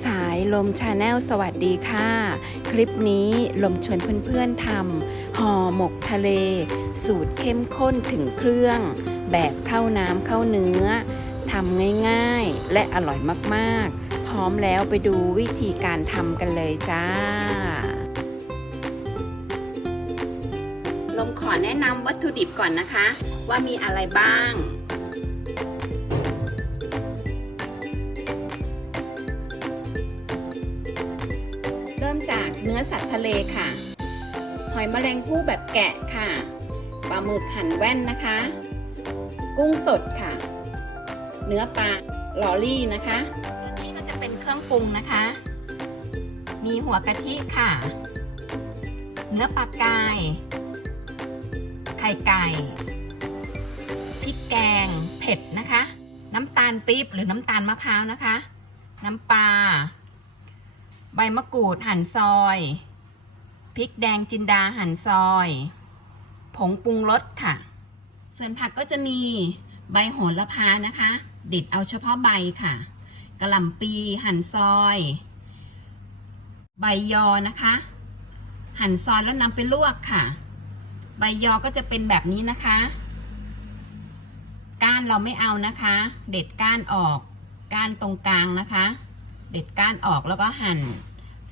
สายลมชาแนลสวัสดีค่ะ คลิปนี้ลมชวนเพื่อนๆทำห่อหมกทะเล สูตรเข้มข้นถึงเครื่อง แบบเข้าน้ำเข้าเนื้อทำง่ายๆ และอร่อยมากๆ พร้อมแล้วไปดูวิธีการทำกันเลยจ้า ลมขอแนะนำวัตถุดิบก่อนนะคะ ว่ามีอะไรบ้าง อสัตว์ทะเลค่ะ หอยแมลงภู่แบบแกะค่ะ ปลาหมึกหั่นแว่นนะคะ กุ้งสดค่ะ เนื้อปลาลอรี่นะคะอันนี้ก็จะเป็นเครื่องปรุงนะคะ มีหัวกะทิค่ะ เนื้อปลากาย ไข่ไก่พริกแกง เผ็ดนะคะ น้ำตาลปี๊บหรือน้ำตาลมะพร้าวนะคะ น้ำปลา ใบมะกรูดหั่นซอย พริกแดงจินดาหั่นซอย ผงปรุงรสค่ะ ส่วนผักก็จะมีใบโหระพานะคะดิดเอาเฉพาะใบค่ะกระหล่ำปีหั่นซอย ใบยอนะคะ หั่นซอยแล้วนำไปลวกค่ะ ใบยอก็จะเป็นแบบนี้นะคะ ก้านเราไม่เอานะคะ เด็ดก้านออก ก้านตรงกลางนะคะ เด็ดก้านออกแล้วก็หั่น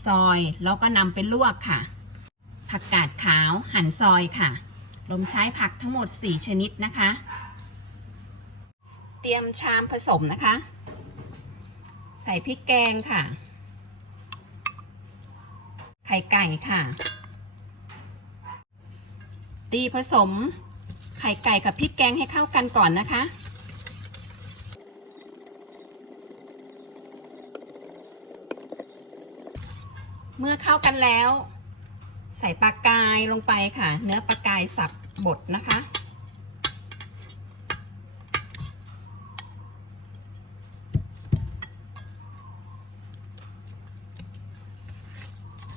ซอยแล้วก็นำไปลวกค่ะ ผักกาดขาวหั่นซอยค่ะ ลมใช้ผักทั้งหมด 4 ชนิดนะคะ เตรียมชามผสมนะคะ ใส่พริกแกงค่ะ ไข่ไก่ค่ะ ตีผสมไข่ไก่กับพริกแกงให้เข้ากันก่อนนะคะ เมื่อเข้ากันแล้ว ใส่ปลากายลงไปค่ะ เนื้อปลากายสับบดนะคะ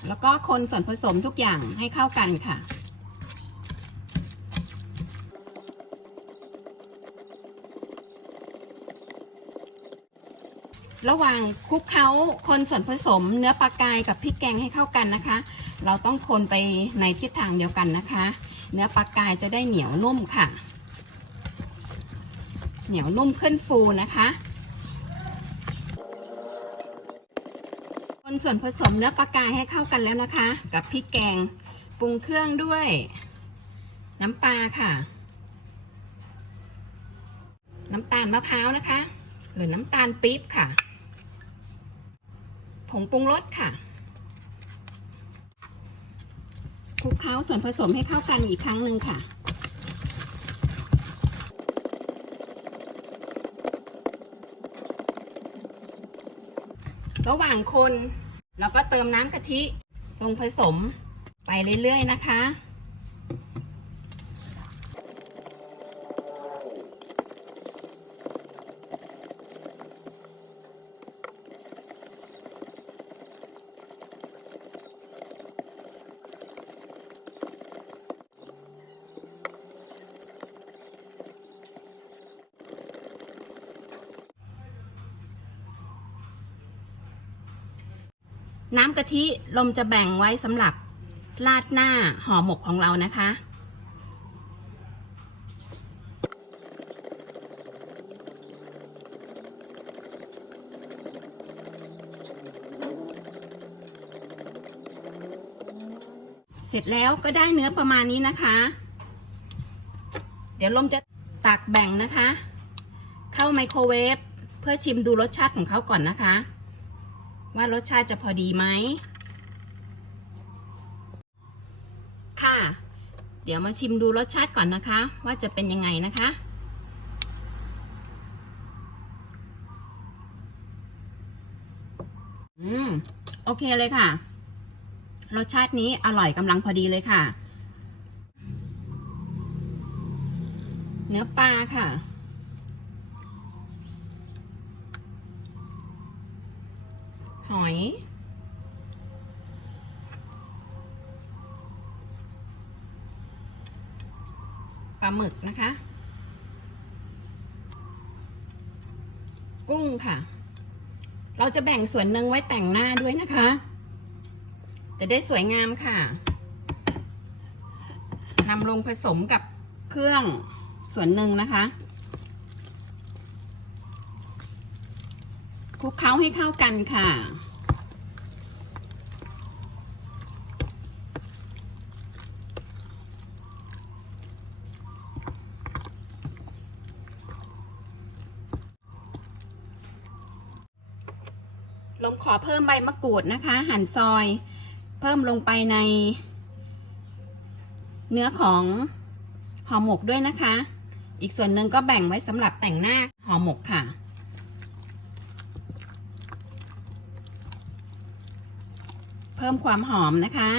แล้วก็คนส่วนผสมทุกอย่างให้เข้ากันค่ะ ระหว่างคลุกเคล้าคนส่วนผสมเนื้อปลากายกับพริกแกงให้เข้ากันนะคะ เราต้องคนไปในทิศทางเดียวกันนะคะ เนื้อปลากายจะได้เหนียวนุ่มค่ะ เหนียวนุ่มขึ้นฟูนะคะ คนส่วนผสมเนื้อปลากายให้เข้ากันแล้วนะคะ กับพริกแกงปรุงเครื่องด้วย น้ำปลาค่ะ น้ำตาลมะพร้าวนะคะ หรือน้ำตาลปี๊บค่ะ ผงปรุงรสค่ะคลุกเคล้าส่วนผสมให้เข้ากันอีกครั้งหนึ่งค่ะ ระหว่างคนเราก็เติมน้ำกะทิลงผสมไปเรื่อยๆนะคะ น้ำกะทิลมจะแบ่งไว้สำหรับราดหน้าห่อหมกของเรานะคะ เสร็จแล้วก็ได้เนื้อประมาณนี้นะคะ เดี๋ยวลมจะตักแบ่งนะคะ เข้าไมโครเวฟเพื่อชิมดูรสชาติของเขาก่อนนะคะ ว่ารสชาติจะพอดีไหม ค่ะ เดี๋ยวมาชิมดูรสชาติก่อนนะคะ ว่าจะเป็นยังไงนะคะ อืม โอเคเลยค่ะ รสชาตินี้อร่อยกำลังพอดีเลยค่ะ เนื้อปลาค่ะ หอย ปลาหมึกนะคะ กุ้งค่ะ เราจะแบ่งส่วนหนึ่งไว้แต่งหน้าด้วยนะคะ จะได้สวยงามค่ะนำลงผสมกับเครื่องส่วนหนึ่งนะคะค ลุกเคล้าให้เข้ากันค่ะ ลงขอเพิ่มใบมะกรูดนะคะ หั่นซอย เพิ่มลงไปใน เนื้อของห่อหมกด้วยนะคะ อีกส่วนหนึ่งก็แบ่งไว้สำหรับแต่งหน้าห่อหมกค่ะ พิ่มความหอมนะคะ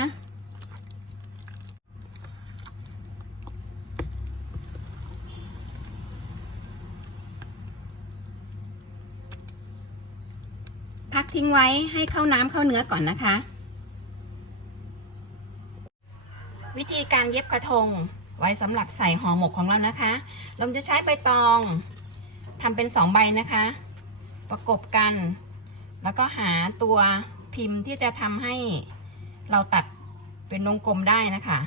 พักทิ้งไว้ให้เข้าน้ำเข้าเนื้อก่อนนะคะ วิธีการเย็บกระทงไว้สำหรับใส่ห่อหมกของเรานะคะ เราจะใช้ใบตองทำเป็นสองใบนะคะ ประกบกัน แล้วก็หาตัว พิมพ์ที่จะทำให้เราตัดเป็นวงกลมได้นะคะ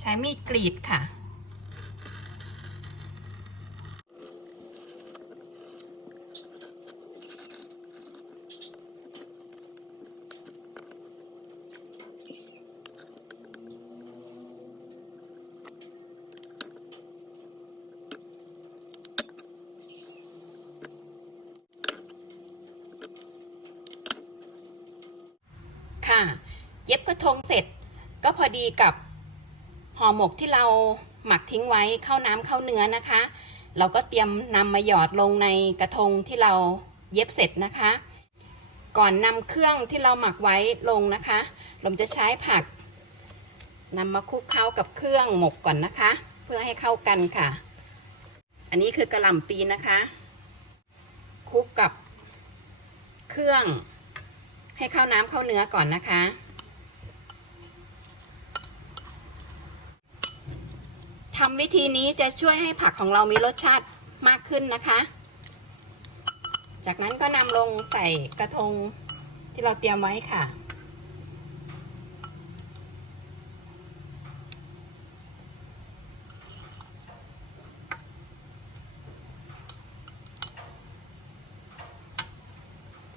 ใช้มีดกรีดค่ะ ค่ะ เย็บกระทงเสร็จก็พอดีกับห่อหมกที่เราหมักทิ้งไว้เข้าน้ำเข้าเนื้อนะคะ เราก็เตรียมนำมาหยอดลงในกระทงที่เราเย็บเสร็จนะคะ ก่อนนำเครื่องที่เราหมักไว้ลงนะคะเราจะใช้ผักนำมาคลุกเคล้ากับเครื่องหมกก่อนนะคะ เพื่อให้เข้ากันค่ะ อันนี้คือกระหล่ำปีนะคะคลุกกับเครื่อง ให้เข้าน้ำเข้าเนื้อก่อนนะคะ ทำวิธีนี้จะช่วยให้ผักของเรามีรสชาติมากขึ้นนะคะ จากนั้นก็นำลงใส่กระทงที่เราเตรียมไว้ค่ะ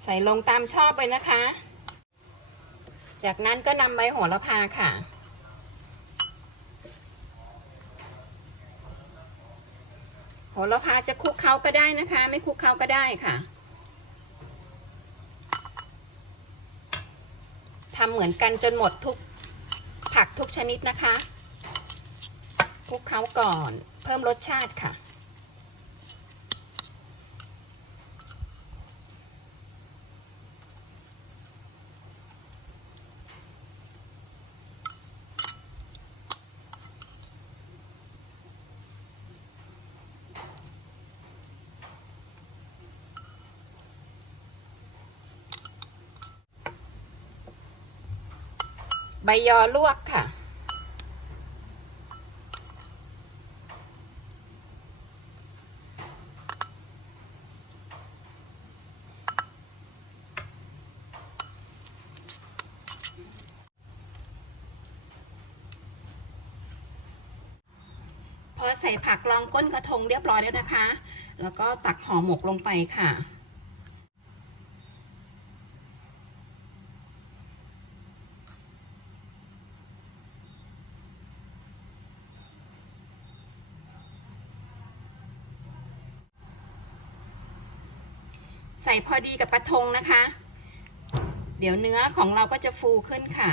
ใส่ลงตามชอบเลยนะคะ จากนั้นก็นำใบโหระพาค่ะ โหระพาจะคลุกเคล้าก็ได้นะคะ ไม่คลุกเคล้าก็ได้ค่ะทำเหมือนกันจนหมดทุกผักทุกชนิดนะคะคลุกเคล้าก่อน เพิ่มรสชาติค่ะ บยอลวกค่ะ พอใส่ผักรองก้นกระทงเรียบร้อยแล้วนะคะ แล้วก็ตักห่อหมกลงไปค่ะ ใส่พอดีกับกระทงนะคะ เดี๋ยวเนื้อของเราก็จะฟูขึ้นค่ะ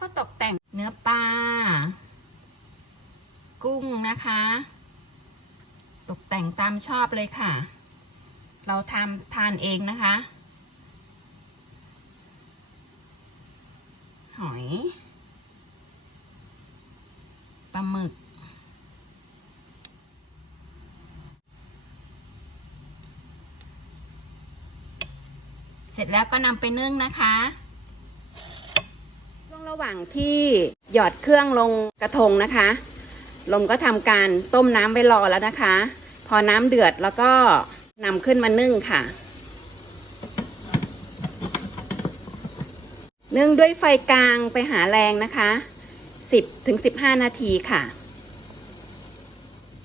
ก็ตกแต่งเนื้อปลา กุ้งนะคะ ตกแต่งตามชอบเลยค่ะ เราทำทานเองนะคะ หอยปลาหมึกเสร็จแล้วก็นำไปนึ่งนะคะ ระหว่างที่หยอดเครื่องลงกระทงนะคะ ลมก็ทำการต้มน้ำไว้รอแล้วนะคะ พอน้ำเดือดแล้วก็นำขึ้นมานึ่งค่ะ นึ่งด้วยไฟกลางไปหาแรงนะคะ 10ถึง15 นาทีค่ะ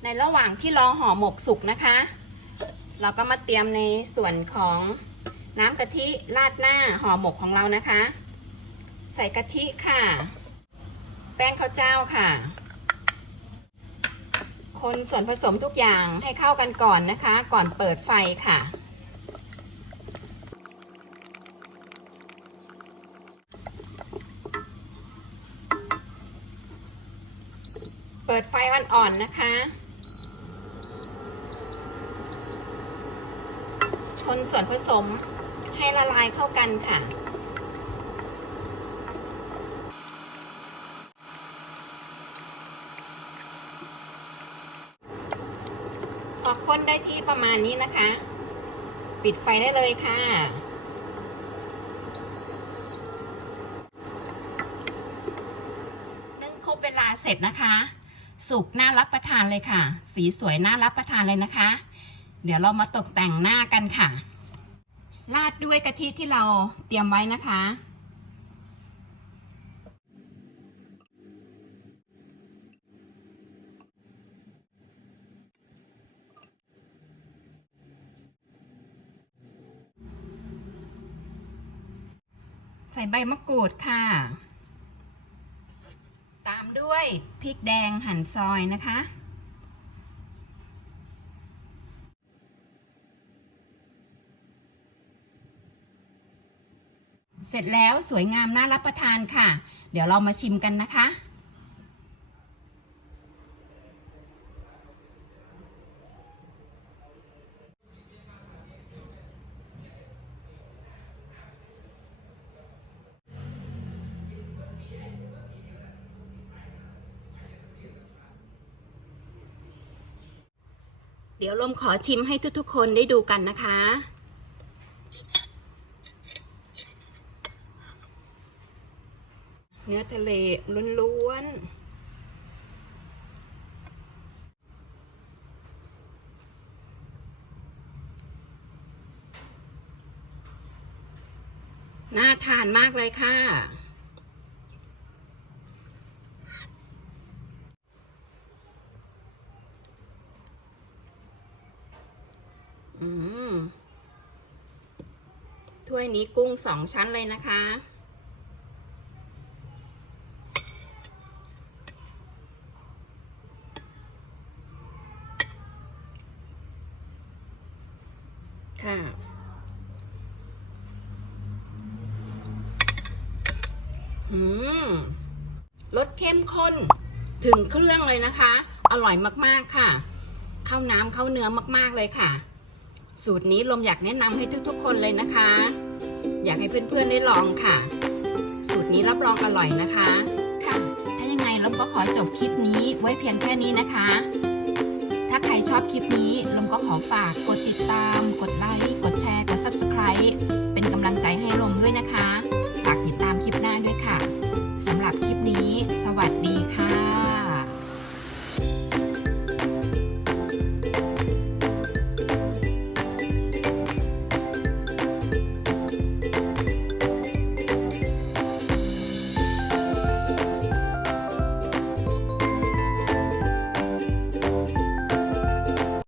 ในระหว่างที่รอห่อหมกสุกนะคะ เราก็มาเตรียมในส่วนของน้ำกะทิราดหน้าห่อหมกของเรานะคะ ใส่กะทิค่ะ แป้งข้าวเจ้าค่ะ คนส่วนผสมทุกอย่างให้เข้ากันก่อนนะคะ ก่อนเปิดไฟค่ะ เปิดไฟอ่อนๆนะคะคนส่วนผสมให้ละลายเข้ากันค่ะ พอค้น ได้ที่ประมาณนี้นะคะ ปิดไฟได้เลยค่ะ นึ่งครบเวลาเสร็จนะคะ สุกน่ารับประทานเลยค่ะ สีสวยน่ารับประทานเลยนะคะ เดี๋ยวเรามาตกแต่งหน้ากันค่ะ ราดด้วยกะทิที่เราเตรียมไว้นะคะ ใส่ใบมะกรูดค่ะ ตามด้วยพริกแดงหั่นซอยนะคะ เสร็จแล้วสวยงามน่ารับประทานค่ะ เดี๋ยวเรามาชิมกันนะคะ เดี๋ยวลมขอชิมให้ทุกๆคนได้ดูกันนะคะ เนื้อทะเลล้วนๆ น่าทานมากเลยค่ะ ถ้วยนี้กุ้งสองชั้นเลยนะคะ ค่ะ อืม รสเข้มข้น ถึงเครื่องเลยนะคะ อร่อยมาก ๆ ค่ะ เข้าน้ำเข้าเนื้อมาก ๆ เลยค่ะ สูตรนี้ลมอยากแนะนำให้ทุกๆ คนเลยนะคะ อยากให้เพื่อนๆได้ลองค่ะ สูตรนี้รับรองอร่อยนะคะ ค่ะ ถ้ายังไงลมก็ขอจบคลิปนี้ไว้เพียงแค่นี้นะคะ ถ้าใครชอบคลิปนี้ลมก็ขอฝากกดติดตาม กดไลค์ กดแชร์ กด Subscribe